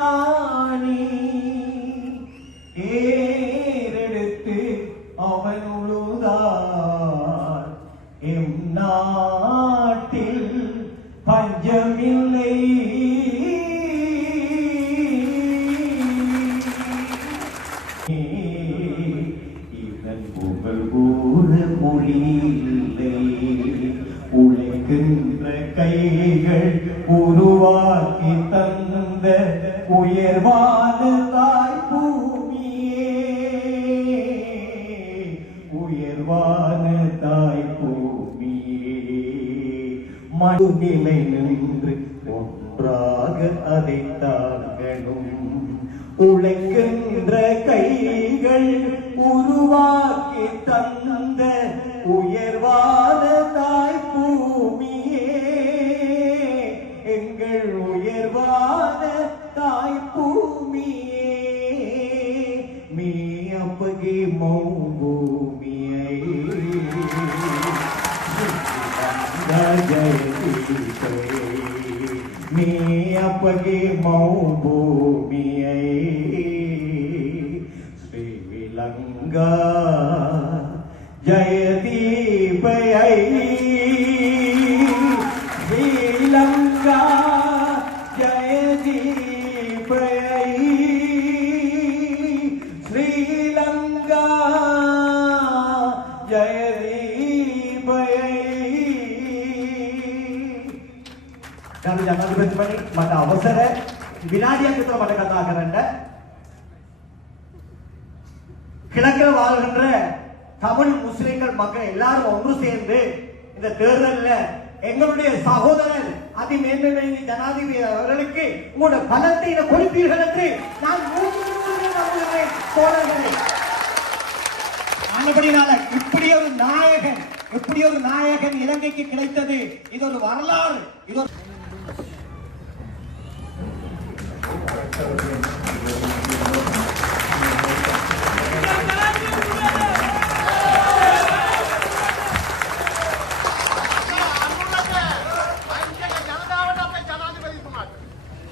தானே ஏறெடுத்து அவன் உழுதார் எம் நாட்டில் பஞ்சமில்லை. இதன் புகழ் கூற மொழியில்லை. உழைக்கின்ற கைகள் உயர்வான தாய் பூமியே. உயர்வான தாய் பூமியே. மண்ணிலை நின்று ஒன்றாக அதை தாங்களும். உழைக்கின்ற கைகள் உருவாக்கி தந்த உயர்வான අපගේ මව් භූමියයි මේ අපගේ මව් භූමියයි ශ්‍රී විලංගා ජයදීපයයි ගරු ජනාධිපතිතුමනි මට අවසර විනාඩියක් විතර මට කතා කරන්න கிழக்கில் வாழ்கின்ற தமிழ் முஸ்லிம்கள் மக்கள் எல்லாரும் ஒன்று சேர்ந்து இந்த தேர்தல்ல எங்களுடைய சகோதரர் அதிமேன்மை ஜனாதிபதி அவர்களுக்கு உங்களோட பலத்தை இதை கொடுப்பீர்கள் என்று நான் நூறு நூறு நம்புகிறேன் தோழர்களே ஆனபடினால இப்படி ஒரு நாயகன் இப்படி ஒரு நாயகன் இலங்கைக்கு கிடைத்தது. இது ஒரு வரலாறு. இது ஒரு